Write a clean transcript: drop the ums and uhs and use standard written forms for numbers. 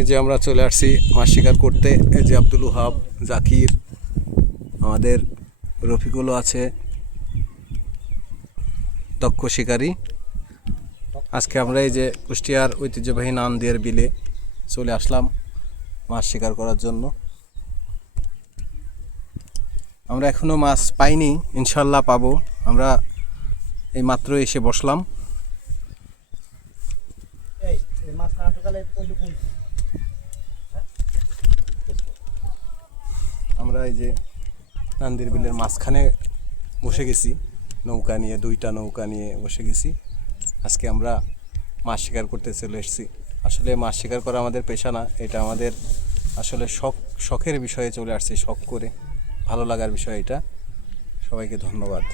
এই যে আমরা চলে আসছি মাছ শিকার করতে। এই যে আব্দুল ওহাব, জাকির, আমাদের রফিকুলও আছে, দক্ষ শিকারী। আজকে আমরা এই যে কুষ্টিয়ার ঐতিহ্যবাহী নান্দিয়ার বিলে চলে আসলাম মাছ শিকার করার জন্য। আমরা এখনো মাছ পাইনি, ইনশাল্লাহ পাবো। আমরা এই মাত্র এসে বসলাম। আমরা এই যে নান্দির বিলের মাঝখানে বসে গেছি, নৌকা নিয়ে, দুইটা নৌকা নিয়ে বসে গেছি। আজকে আমরা মাছ শিকার করতে চলে এসেছি। আসলে মাছ শিকার করা আমাদের পেশা না, এটা আমাদের আসলে শখের বিষয়ে চলে আসছে, শখ করে ভালো লাগার বিষয় এটা। সবাইকে ধন্যবাদ।